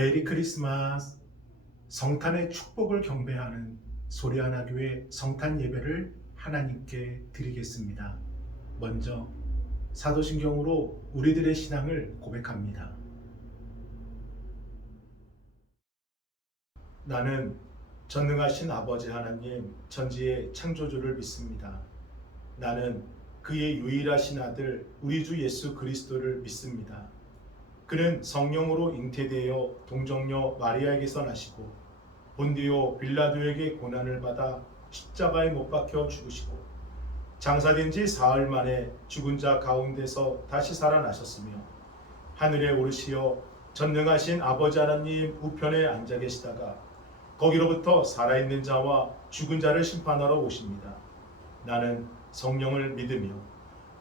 메리 크리스마스. 성탄의 축복을 경배하는 소리하나교회 성탄 예배를 하나님께 드리겠습니다. 먼저 사도신경으로 우리들의 신앙을 고백합니다. 나는 전능하신 아버지 하나님 천지의 창조주를 믿습니다. 나는 그의 유일하신 아들 우리 주 예수 그리스도를 믿습니다. 그는 성령으로 잉태되어 동정녀 마리아에게서 나시고 본디오 빌라도에게 고난을 받아 십자가에 못 박혀 죽으시고 장사된 지 사흘 만에 죽은 자 가운데서 다시 살아나셨으며 하늘에 오르시어 전능하신 아버지 하나님 우편에 앉아 계시다가 거기로부터 살아있는 자와 죽은 자를 심판하러 오십니다. 나는 성령을 믿으며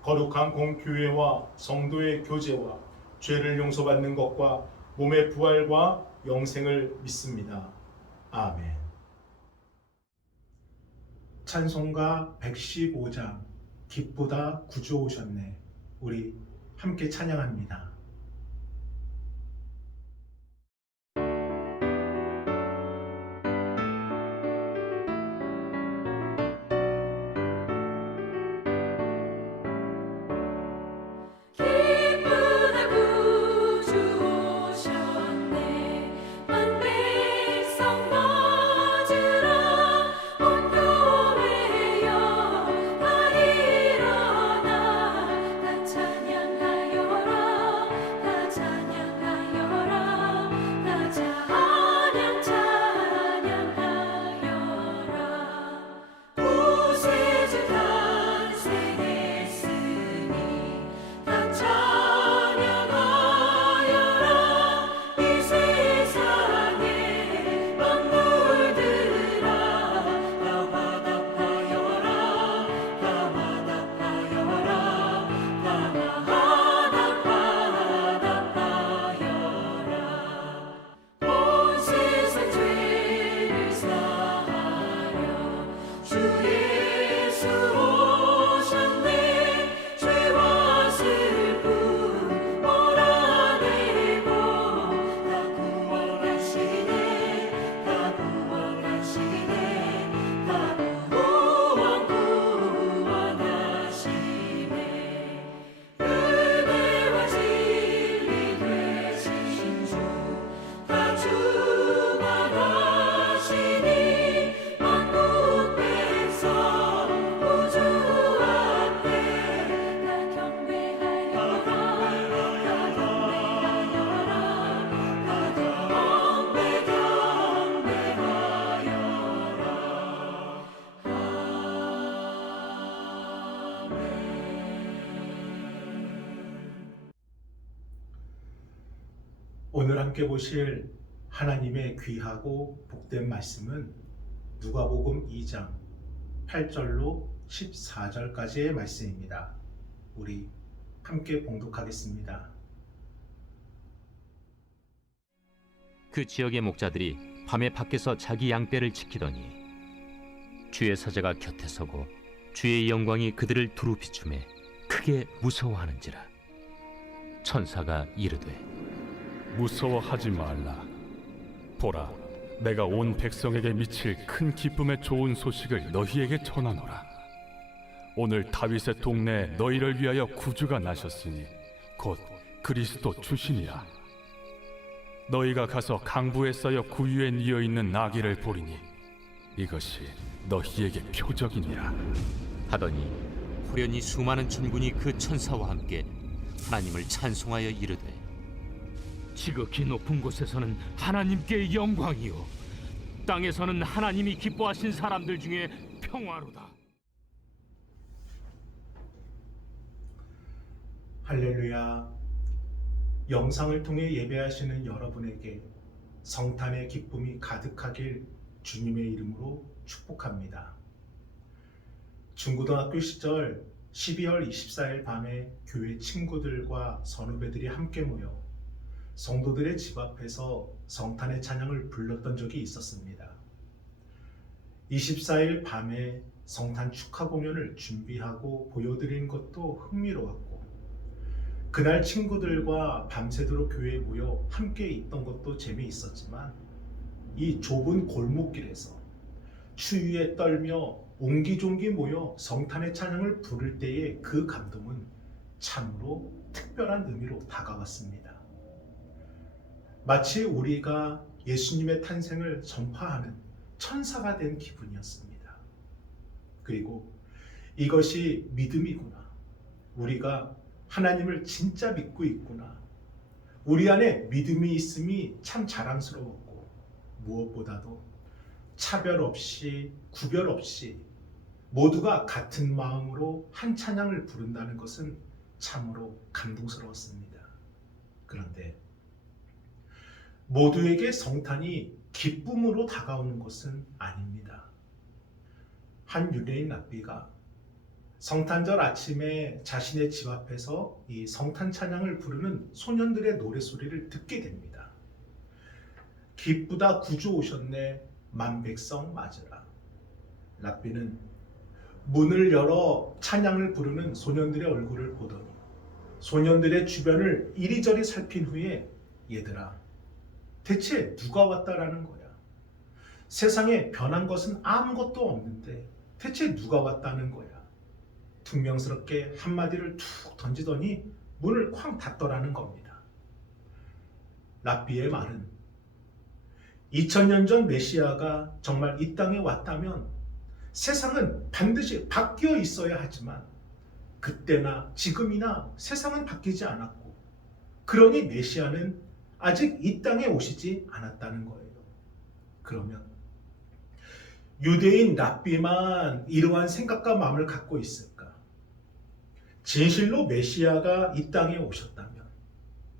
거룩한 공교회와 성도의 교제와 죄를 용서받는 것과 몸의 부활과 영생을 믿습니다. 아멘. 찬송가 115장 기쁘다 구주 오셨네. 우리 함께 찬양합니다. 오늘 함께 보실 하나님의 귀하고 복된 말씀은 누가복음 2장 8절로 14절까지의 말씀입니다. 우리 함께 봉독하겠습니다. 그 지역의 목자들이 밤에 밖에서 자기 양떼를 지키더니 주의 사자가 곁에 서고 주의 영광이 그들을 두루 비추매 크게 무서워하는지라. 천사가 이르되 무서워하지 말라. 보라, 내가 온 백성에게 미칠 큰 기쁨의 좋은 소식을 너희에게 전하노라. 오늘 다윗의 동네에 너희를 위하여 구주가 나셨으니 곧 그리스도 주시니라. 너희가 가서 강부에 쌓여 구유에 뉘어 있는 나귀를 보리니 이것이 너희에게 표적이니라. 하더니 호련히 수많은 천군이 그 천사와 함께 하나님을 찬송하여 이르되 지극히 높은 곳에서는 하나님께 영광이요 땅에서는 하나님이 기뻐하신 사람들 중에 평화로다. 할렐루야. 영상을 통해 예배하시는 여러분에게 성탄의 기쁨이 가득하길 주님의 이름으로 축복합니다. 중고등학교 시절 12월 24일 밤에 교회 친구들과 선후배들이 함께 모여 성도들의 집 앞에서 성탄의 찬양을 불렀던 적이 있었습니다. 24일 밤에 성탄 축하 공연을 준비하고 보여드린 것도 흥미로웠고 그날 친구들과 밤새도록 교회에 모여 함께 있던 것도 재미있었지만 이 좁은 골목길에서 추위에 떨며 옹기종기 모여 성탄의 찬양을 부를 때의 그 감동은 참으로 특별한 의미로 다가왔습니다. 마치 우리가 예수님의 탄생을 전파하는 천사가 된 기분이었습니다. 그리고 이것이 믿음이구나. 우리가 하나님을 진짜 믿고 있구나. 우리 안에 믿음이 있음이 참 자랑스러웠고 무엇보다도 차별 없이 구별 없이 모두가 같은 마음으로 한 찬양을 부른다는 것은 참으로 감동스러웠습니다. 그런데 모두에게 성탄이 기쁨으로 다가오는 것은 아닙니다. 한 유대인 랍비가 성탄절 아침에 자신의 집 앞에서 이 성탄 찬양을 부르는 소년들의 노래소리를 듣게 됩니다. 기쁘다 구주 오셨네 만백성 맞으라. 랍비는 문을 열어 찬양을 부르는 소년들의 얼굴을 보더니 소년들의 주변을 이리저리 살핀 후에 얘들아 대체 누가 왔다라는 거야? 세상에 변한 것은 아무것도 없는데 대체 누가 왔다는 거야? 퉁명스럽게 한마디를 툭 던지더니 문을 쾅 닫더라는 겁니다. 랍비의 말은 2000년 전 메시아가 정말 이 땅에 왔다면 세상은 반드시 바뀌어 있어야 하지만 그때나 지금이나 세상은 바뀌지 않았고 그러니 메시아는 아직 이 땅에 오시지 않았다는 거예요. 그러면 유대인 랍비만 이러한 생각과 마음을 갖고 있을까? 진실로 메시아가 이 땅에 오셨다면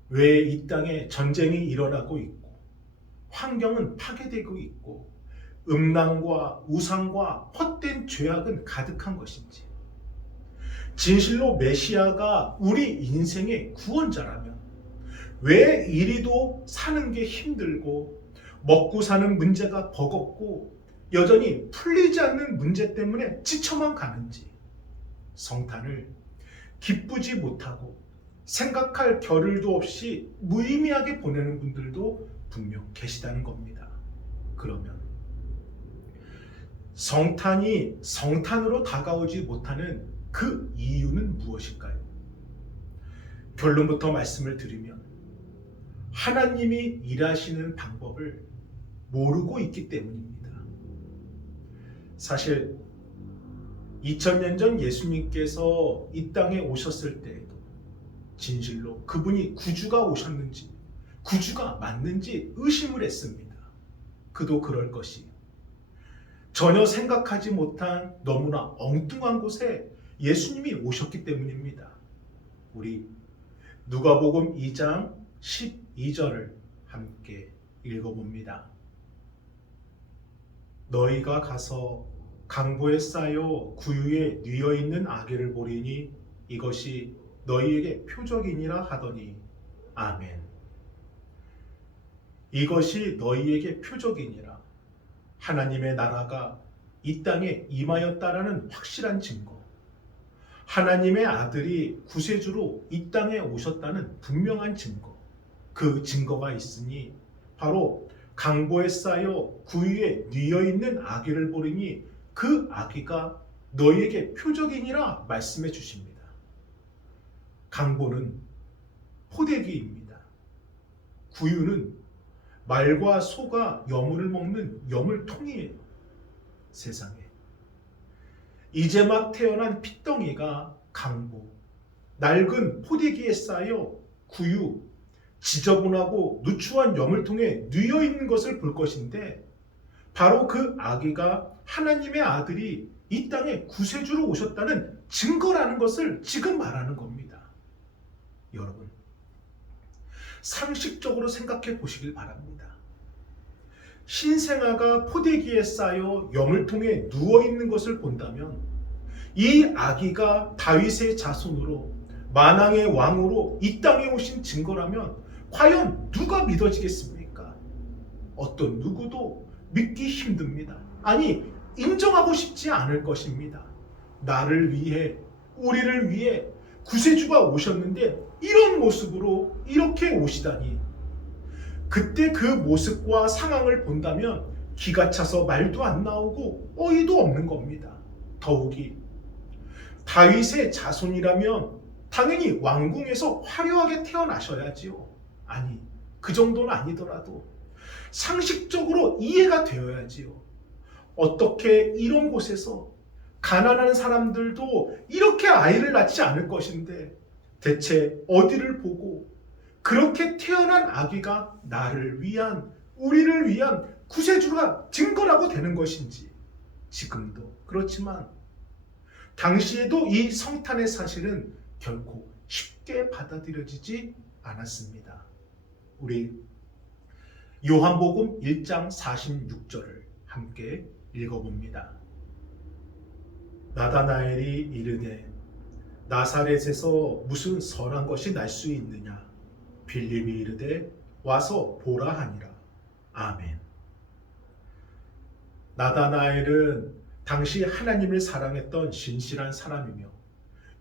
왜 이 땅에 전쟁이 일어나고 있고 환경은 파괴되고 있고 음란과 우상과 헛된 죄악은 가득한 것인지, 진실로 메시아가 우리 인생의 구원자라면 왜 이리도 사는 게 힘들고 먹고 사는 문제가 버겁고 여전히 풀리지 않는 문제 때문에 지쳐만 가는지, 성탄을 기쁘지 못하고 생각할 겨를도 없이 무의미하게 보내는 분들도 분명 계시다는 겁니다. 그러면 성탄이 성탄으로 다가오지 못하는 그 이유는 무엇일까요? 결론부터 말씀을 드리면 하나님이 일하시는 방법을 모르고 있기 때문입니다. 사실 2000년 전 예수님께서 이 땅에 오셨을 때에도 진실로 그분이 구주가 오셨는지 구주가 맞는지 의심을 했습니다. 그도 그럴 것이 전혀 생각하지 못한 너무나 엉뚱한 곳에 예수님이 오셨기 때문입니다. 우리 누가복음 2장 12절을 함께 읽어봅니다. 너희가 가서 강보에 쌓여 구유에 뉘어 있는 아기를 보리니 이것이 너희에게 표적이니라 하더니 아멘. 이것이 너희에게 표적이니라. 하나님의 나라가 이 땅에 임하였다라는 확실한 증거. 하나님의 아들이 구세주로 이 땅에 오셨다는 분명한 증거. 그 증거가 있으니 바로 강보에 쌓여 구유에 뉘어 있는 아기를 보리니 그 아기가 너희에게 표적이니라 말씀해 주십니다. 강보는 포대기입니다. 구유는 말과 소가 여물을 먹는 여물통이에요. 세상에 이제 막 태어난 핏덩이가 강보, 낡은 포대기에 쌓여 구유, 지저분하고 누추한 여물통에 뉘어 있는 것을 볼 것인데 바로 그 아기가 하나님의 아들이 이 땅에 구세주로 오셨다는 증거라는 것을 지금 말하는 겁니다. 여러분, 상식적으로 생각해 보시길 바랍니다. 신생아가 포대기에 쌓여 여물통에 누워 있는 것을 본다면 이 아기가 다윗의 자손으로 만왕의 왕으로 이 땅에 오신 증거라면 과연 누가 믿어지겠습니까? 어떤 누구도 믿기 힘듭니다. 아니, 인정하고 싶지 않을 것입니다. 나를 위해, 우리를 위해 구세주가 오셨는데 이런 모습으로 이렇게 오시다니. 그때 그 모습과 상황을 본다면 기가 차서 말도 안 나오고 어이도 없는 겁니다. 더욱이 다윗의 자손이라면 당연히 왕궁에서 화려하게 태어나셔야지요. 아니, 그 정도는 아니더라도 상식적으로 이해가 되어야지요. 어떻게 이런 곳에서 가난한 사람들도 이렇게 아이를 낳지 않을 것인데 대체 어디를 보고 그렇게 태어난 아기가 나를 위한, 우리를 위한 구세주가 증거라고 되는 것인지. 지금도 그렇지만 당시에도 이 성탄의 사실은 결코 쉽게 받아들여지지 않았습니다. 우리 요한복음 1장 46절을 함께 읽어봅니다. 나다나엘이 이르되 나사렛에서 무슨 선한 것이 날 수 있느냐. 빌립이 이르되 와서 보라 하니라. 아멘. 나다나엘은 당시 하나님을 사랑했던 신실한 사람이며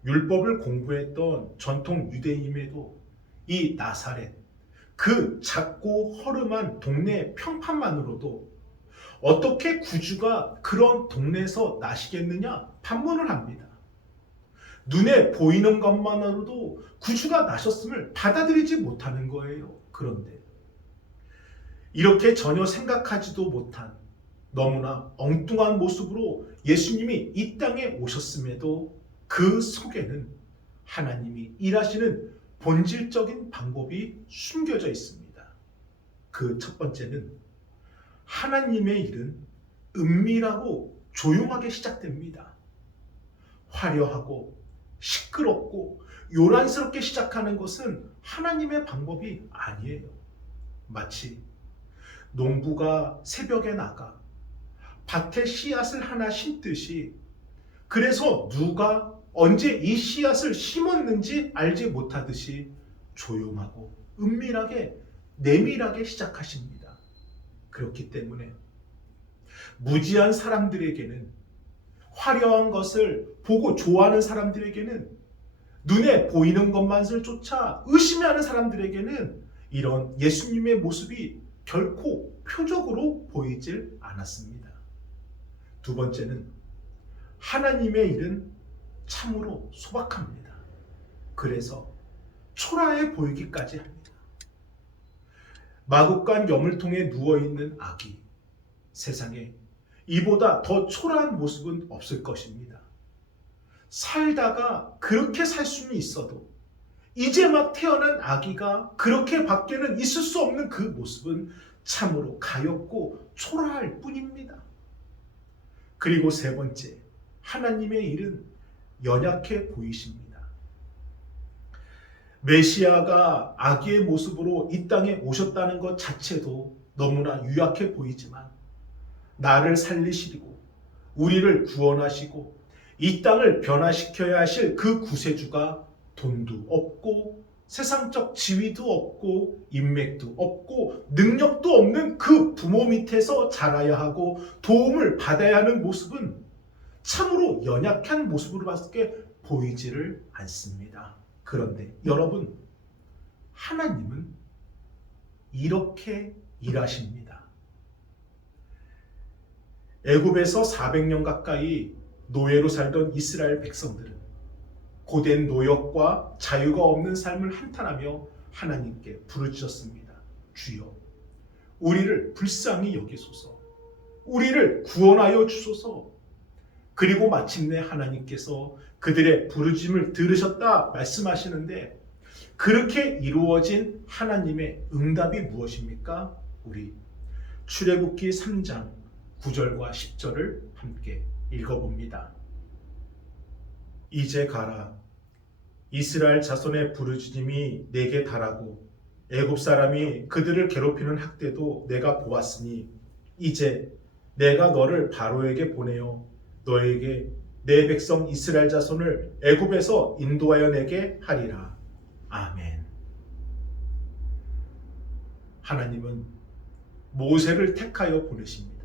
율법을 공부했던 전통 유대인임에도 이 나사렛, 그 작고 허름한 동네 평판만으로도 어떻게 구주가 그런 동네에서 나시겠느냐 반문을 합니다. 눈에 보이는 것만으로도 구주가 나셨음을 받아들이지 못하는 거예요. 그런데 이렇게 전혀 생각하지도 못한 너무나 엉뚱한 모습으로 예수님이 이 땅에 오셨음에도 그 속에는 하나님이 일하시는 본질적인 방법이 숨겨져 있습니다. 그 첫 번째는 하나님의 일은 은밀하고 조용하게 시작됩니다. 화려하고 시끄럽고 요란스럽게 시작하는 것은 하나님의 방법이 아니에요. 마치 농부가 새벽에 나가 밭에 씨앗을 하나 심듯이, 그래서 누가 언제 이 씨앗을 심었는지 알지 못하듯이 조용하고 은밀하게 내밀하게 시작하십니다. 그렇기 때문에 무지한 사람들에게는, 화려한 것을 보고 좋아하는 사람들에게는, 눈에 보이는 것만을 쫓아 의심하는 사람들에게는 이런 예수님의 모습이 결코 표적으로 보이질 않았습니다. 두 번째는 하나님의 일은 참으로 소박합니다. 그래서 초라해 보이기까지 합니다. 마구간 여물통에 누워있는 아기, 세상에 이보다 더 초라한 모습은 없을 것입니다. 살다가 그렇게 살 수는 있어도 이제 막 태어난 아기가 그렇게 밖에는 있을 수 없는 그 모습은 참으로 가엾고 초라할 뿐입니다. 그리고 세 번째, 하나님의 일은 연약해 보이십니다. 메시아가 아기의 모습으로 이 땅에 오셨다는 것 자체도 너무나 유약해 보이지만, 나를 살리시고 우리를 구원하시고 이 땅을 변화시켜야 하실 그 구세주가 돈도 없고 세상적 지위도 없고 인맥도 없고 능력도 없는 그 부모 밑에서 자라야 하고 도움을 받아야 하는 모습은 참으로 연약한 모습으로 밖에 보이지를 않습니다. 그런데 여러분, 하나님은 이렇게 일하십니다. 애굽에서 400년 가까이 노예로 살던 이스라엘 백성들은 고된 노역과 자유가 없는 삶을 한탄하며 하나님께 부르짖었습니다. 주여, 우리를 불쌍히 여기소서, 우리를 구원하여 주소서. 그리고 마침내 하나님께서 그들의 부르짖음을 들으셨다 말씀하시는데, 그렇게 이루어진 하나님의 응답이 무엇입니까? 우리 출애굽기 3장 9절과 10절을 함께 읽어봅니다. 이제 가라. 이스라엘 자손의 부르짖음이 내게 달하고 애굽 사람이 그들을 괴롭히는 학대도 내가 보았으니 이제 내가 너를 바로에게 보내어 너에게 내 백성 이스라엘 자손을 애굽에서 인도하여 내게 하리라. 아멘. 하나님은 모세를 택하여 보내십니다.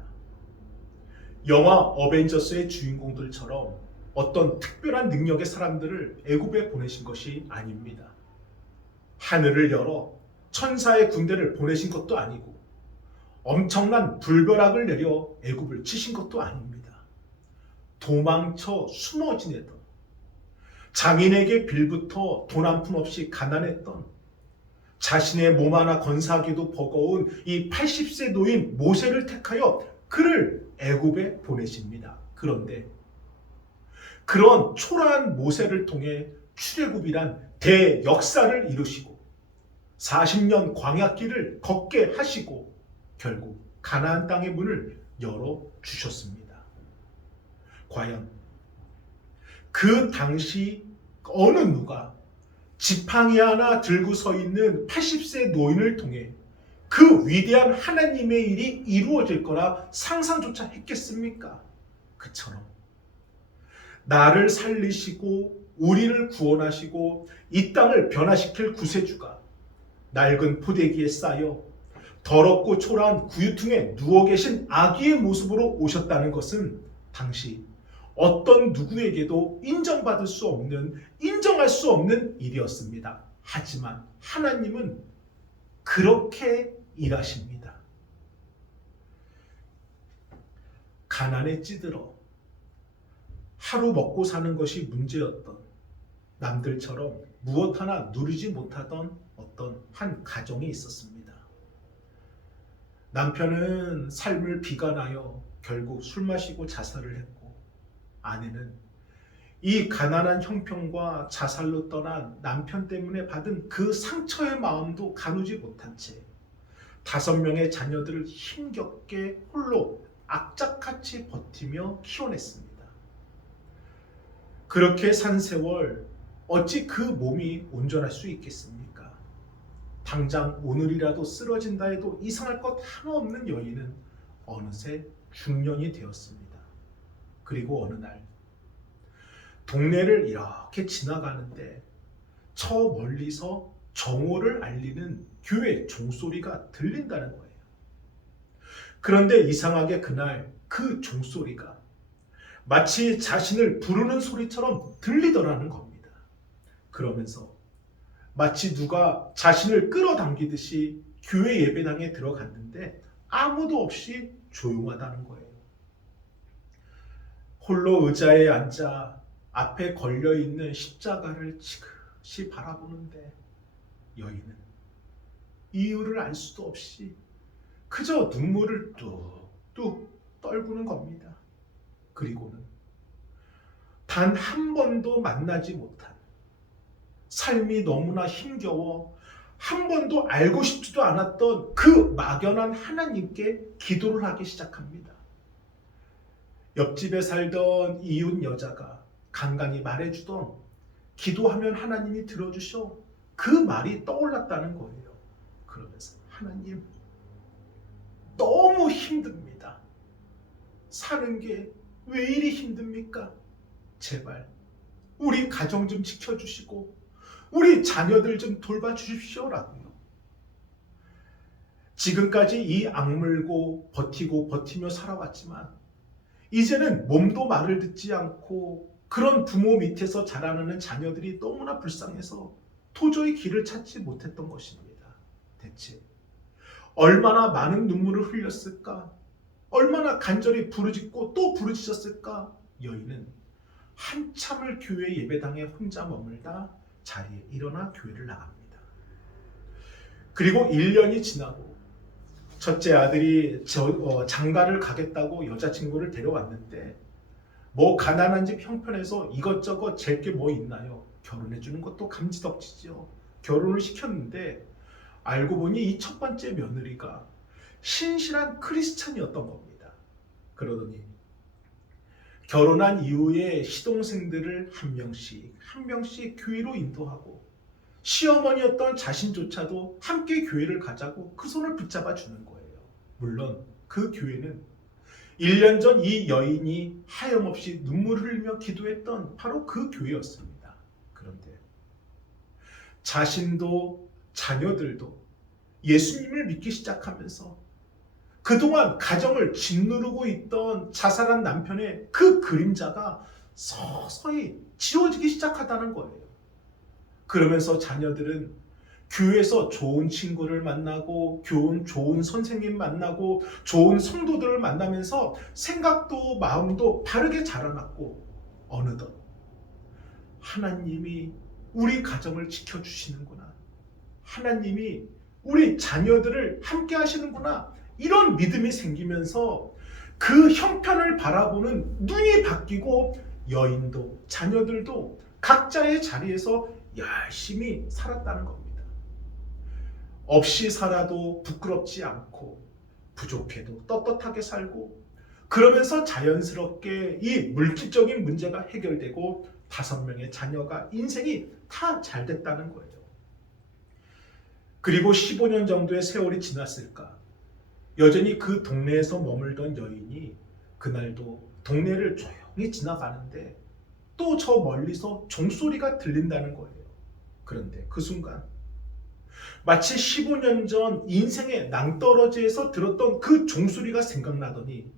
영화 어벤져스의 주인공들처럼 어떤 특별한 능력의 사람들을 애굽에 보내신 것이 아닙니다. 하늘을 열어 천사의 군대를 보내신 것도 아니고 엄청난 불벼락을 내려 애굽을 치신 것도 아닙니다. 도망쳐 숨어 지내던, 장인에게 빌부터 돈 한 푼 없이 가난했던, 자신의 몸 하나 건사하기도 버거운 이 80세 노인 모세를 택하여 그를 애굽에 보내십니다. 그런데 그런 초라한 모세를 통해 출애굽이란 대역사를 이루시고 40년 광야길을 걷게 하시고 결국 가나안 땅의 문을 열어주셨습니다. 과연 그 당시 어느 누가 지팡이 하나 들고 서 있는 80세 노인을 통해 그 위대한 하나님의 일이 이루어질 거라 상상조차 했겠습니까? 그처럼 나를 살리시고 우리를 구원하시고 이 땅을 변화시킬 구세주가 낡은 포대기에 쌓여 더럽고 초라한 구유퉁에 누워 계신 아기의 모습으로 오셨다는 것은 당시 어떤 누구에게도 인정받을 수 없는, 인정할 수 없는 일이었습니다. 하지만 하나님은 그렇게 일하십니다. 가난에 찌들어 하루 먹고 사는 것이 문제였던, 남들처럼 무엇 하나 누리지 못하던 어떤 한 가정이 있었습니다. 남편은 삶을 비관하여 결국 술 마시고 자살을 했고, 아내는 이 가난한 형편과 자살로 떠난 남편 때문에 받은 그 상처의 마음도 가누지 못한 채 5명의 자녀들을 힘겹게 홀로 악착같이 버티며 키워냈습니다. 그렇게 산 세월 어찌 그 몸이 온전할 수 있겠습니까? 당장 오늘이라도 쓰러진다 해도 이상할 것 하나 없는 여인은 어느새 중년이 되었습니다. 그리고 어느 날 동네를 이렇게 지나가는데 저 멀리서 정오를 알리는 교회 종소리가 들린다는 거예요. 그런데 이상하게 그날 그 종소리가 마치 자신을 부르는 소리처럼 들리더라는 겁니다. 그러면서 마치 누가 자신을 끌어당기듯이 교회 예배당에 들어갔는데 아무도 없이 조용하다는 거예요. 홀로 의자에 앉아 앞에 걸려있는 십자가를 지그시 바라보는데 여인은 이유를 알 수도 없이 그저 눈물을 뚝뚝 떨구는 겁니다. 그리고는 단 한 번도 만나지 못한, 삶이 너무나 힘겨워 한 번도 알고 싶지도 않았던 그 막연한 하나님께 기도를 하기 시작합니다. 옆집에 살던 이웃 여자가 간간히 말해주던 기도하면 하나님이 들어주셔, 그 말이 떠올랐다는 거예요. 그러면서 하나님, 너무 힘듭니다. 사는 게 왜 이리 힘듭니까? 제발 우리 가정 좀 지켜주시고 우리 자녀들 좀 돌봐주십시오라고요. 지금까지 이 악물고 버티며 살아왔지만 이제는 몸도 말을 듣지 않고 그런 부모 밑에서 자라나는 자녀들이 너무나 불쌍해서 도저히 길을 찾지 못했던 것입니다. 대체 얼마나 많은 눈물을 흘렸을까? 얼마나 간절히 부르짖고 또 부르짖었을까? 여인은 한참을 교회 예배당에 혼자 머물다 자리에 일어나 교회를 나갑니다. 그리고 1년이 지나고 첫째 아들이 장가를 가겠다고 여자친구를 데려왔는데 뭐 가난한 집 형편에서 이것저것 잴 게 뭐 있나요? 결혼해 주는 것도 감지덕지죠. 결혼을 시켰는데 알고 보니 이 첫 번째 며느리가 신실한 크리스찬이었던 겁니다. 그러더니 결혼한 이후에 시동생들을 한 명씩 교회로 인도하고 시어머니였던 자신조차도 함께 교회를 가자고 그 손을 붙잡아 주는 거예요. 물론 그 교회는 1년 전 이 여인이 하염없이 눈물을 흘리며 기도했던 바로 그 교회였습니다. 그런데 자신도 자녀들도 예수님을 믿기 시작하면서 그동안 가정을 짓누르고 있던 자살한 남편의 그 그림자가 서서히 지워지기 시작하다는 거예요. 그러면서 자녀들은 교회에서 좋은 친구를 만나고 좋은 선생님 만나고 좋은 성도들을 만나면서 생각도 마음도 바르게 자라났고 어느덧 하나님이 우리 가정을 지켜주시는구나. 하나님이 우리 자녀들을 함께 하시는구나. 이런 믿음이 생기면서 그 형편을 바라보는 눈이 바뀌고 여인도 자녀들도 각자의 자리에서 열심히 살았다는 겁니다. 없이 살아도 부끄럽지 않고 부족해도 떳떳하게 살고 그러면서 자연스럽게 이 물질적인 문제가 해결되고 5명의 자녀가 인생이 다 잘 됐다는 거예요. 그리고 15년 정도의 세월이 지났을까? 여전히 그 동네에서 머물던 여인이 그날도 동네를 조용히 지나가는데 또 저 멀리서 종소리가 들린다는 거예요. 그런데 그 순간 마치 15년 전 인생의 낭떠러지에서 들었던 그 종소리가 생각나더니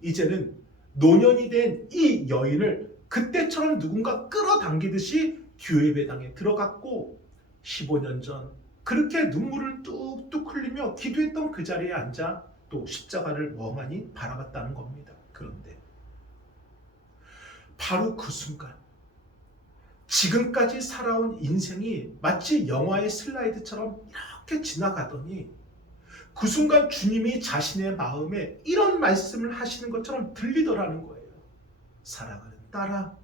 이제는 노년이 된 이 여인을 그때처럼 누군가 끌어당기듯이 교회배당에 들어갔고 15년 전 그렇게 눈물을 뚝뚝 흘리며 기도했던 그 자리에 앉아 또 십자가를 멍하니 바라봤다는 겁니다. 그런데 바로 그 순간 지금까지 살아온 인생이 마치 영화의 슬라이드처럼 이렇게 지나가더니 그 순간 주님이 자신의 마음에 이런 말씀을 하시는 것처럼 들리더라는 거예요. 사랑하는 딸아,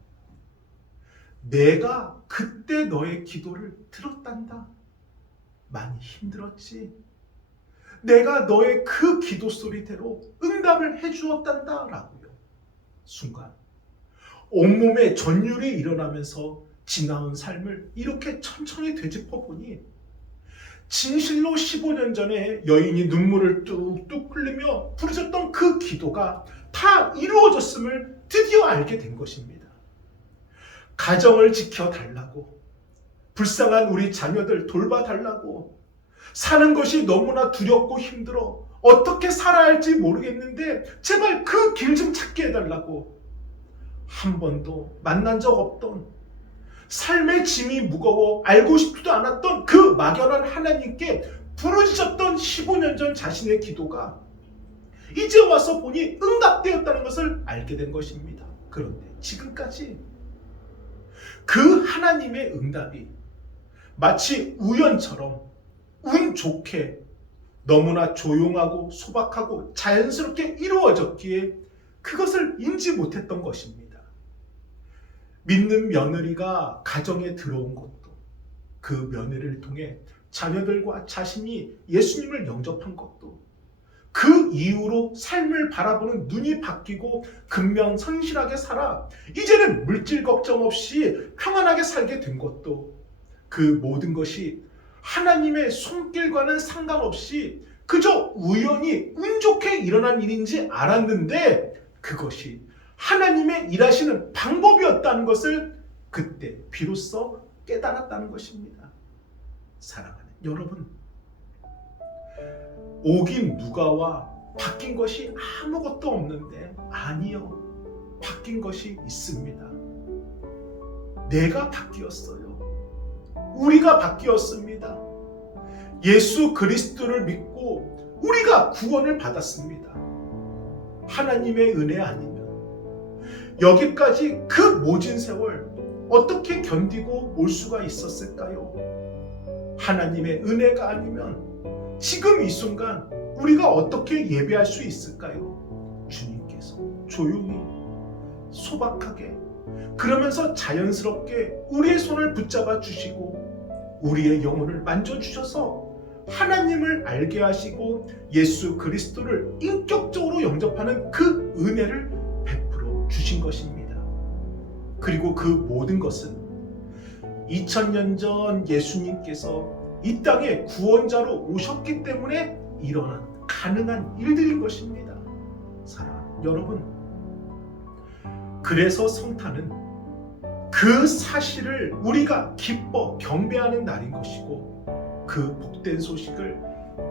내가 그때 너의 기도를 들었단다. 많이 힘들었지? 내가 너의 그 기도 소리대로 응답을 해주었단다 라고요. 순간 온몸에 전율이 일어나면서 지나온 삶을 이렇게 천천히 되짚어보니 진실로 15년 전에 여인이 눈물을 뚝뚝 흘리며 부르짖던 그 기도가 다 이루어졌음을 드디어 알게 된 것입니다. 가정을 지켜달라고, 불쌍한 우리 자녀들 돌봐달라고, 사는 것이 너무나 두렵고 힘들어 어떻게 살아야 할지 모르겠는데 제발 그 길 좀 찾게 해달라고, 한 번도 만난 적 없던 삶의 짐이 무거워 알고 싶지도 않았던 그 막연한 하나님께 부르짖었던 15년 전 자신의 기도가 이제 와서 보니 응답되었다는 것을 알게 된 것입니다. 그런데 지금까지 그 하나님의 응답이 마치 우연처럼 운 좋게 너무나 조용하고 소박하고 자연스럽게 이루어졌기에 그것을 인지 못했던 것입니다. 믿는 며느리가 가정에 들어온 것도, 그 며느리를 통해 자녀들과 자신이 예수님을 영접한 것도, 그 이후로 삶을 바라보는 눈이 바뀌고 근면성실하게 살아 이제는 물질 걱정 없이 평안하게 살게 된 것도, 그 모든 것이 하나님의 손길과는 상관없이 그저 우연히 운 좋게 일어난 일인지 알았는데 그것이 하나님의 일하시는 방법이었다는 것을 그때 비로소 깨달았다는 것입니다. 사랑하는 여러분, 오긴 누가 와 바뀐 것이 아무것도 없는데, 아니요, 바뀐 것이 있습니다. 내가 바뀌었어요. 우리가 바뀌었습니다. 예수 그리스도를 믿고 우리가 구원을 받았습니다. 하나님의 은혜 아니면 여기까지 그 모진 세월 어떻게 견디고 올 수가 있었을까요? 하나님의 은혜가 아니면 지금 이 순간 우리가 어떻게 예배할 수 있을까요? 주님께서 조용히 소박하게 그러면서 자연스럽게 우리의 손을 붙잡아 주시고 우리의 영혼을 만져주셔서 하나님을 알게 하시고 예수 그리스도를 인격적으로 영접하는 그 은혜를 베풀어 주신 것입니다. 그리고 그 모든 것은 2000년 전 예수님께서 이 땅에 구원자로 오셨기 때문에 일어난 가능한 일들인 것입니다. 사랑하는 여러분, 그래서 성탄은 그 사실을 우리가 기뻐 경배하는 날인 것이고 그 복된 소식을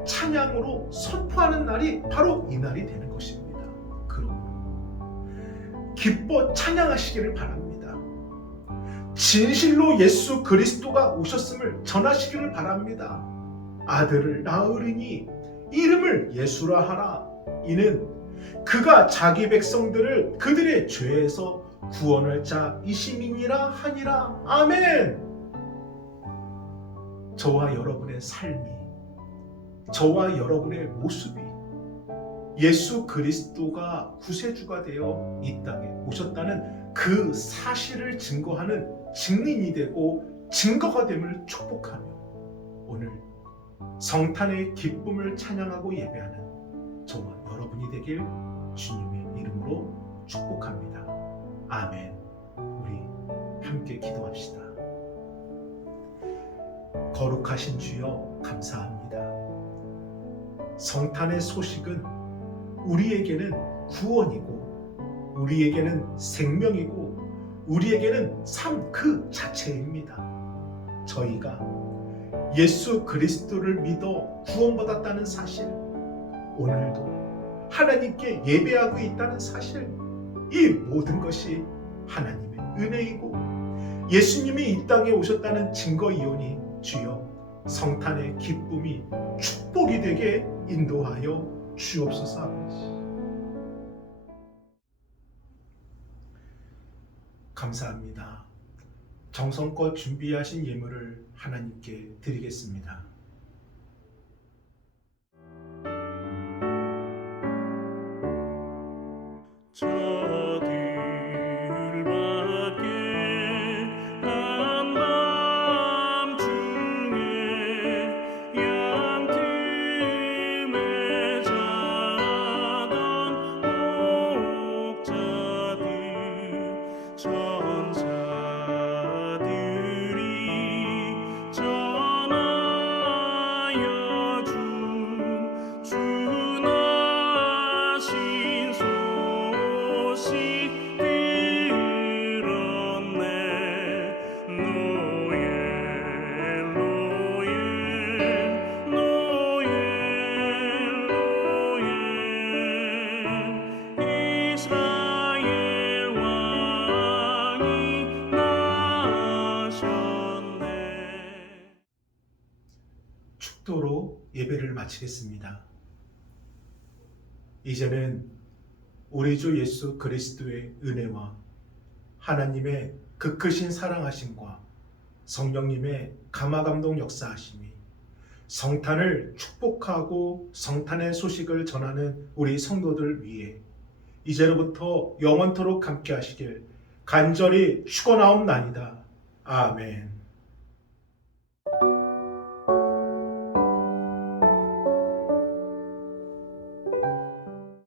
찬양으로 선포하는 날이 바로 이 날이 되는 것입니다. 그러므로 기뻐 찬양하시기를 바랍니다. 진실로 예수 그리스도가 오셨음을 전하시기를 바랍니다. 아들을 낳으리니 이름을 예수라 하라. 이는 그가 자기 백성들을 그들의 죄에서 구원할 자이심이니라 하니라. 아멘. 저와 여러분의 삶이, 저와 여러분의 모습이 예수 그리스도가 구세주가 되어 이 땅에 오셨다는 그 사실을 증거하는 증인이 되고 증거가 됨을 축복하며 오늘 성탄의 기쁨을 찬양하고 예배하는 저와 여러분이 되길 주님의 이름으로 축복합니다. 아멘. 우리 함께 기도합시다. 거룩하신 주여 감사합니다. 성탄의 소식은 우리에게는 구원이고 우리에게는 생명이고 우리에게는 삶 그 자체입니다. 저희가 예수 그리스도를 믿어 구원받았다는 사실, 오늘도 하나님께 예배하고 있다는 사실, 이 모든 것이 하나님의 은혜이고 예수님이 이 땅에 오셨다는 증거이오니 주여 성탄의 기쁨이 축복이 되게 인도하여 주옵소서. 아버지 감사합니다. 정성껏 준비하신 예물을 하나님께 드리겠습니다. 축도로 예배를 마치겠습니다. 이제는 우리 주 예수 그리스도의 은혜와 하나님의 그 크신 사랑하심과 성령님의 감화감동 역사하심이 성탄을 축복하고 성탄의 소식을 전하는 우리 성도들 위해 이제로부터 영원토록 함께 하시길 간절히 축원하옵나이다. 아멘.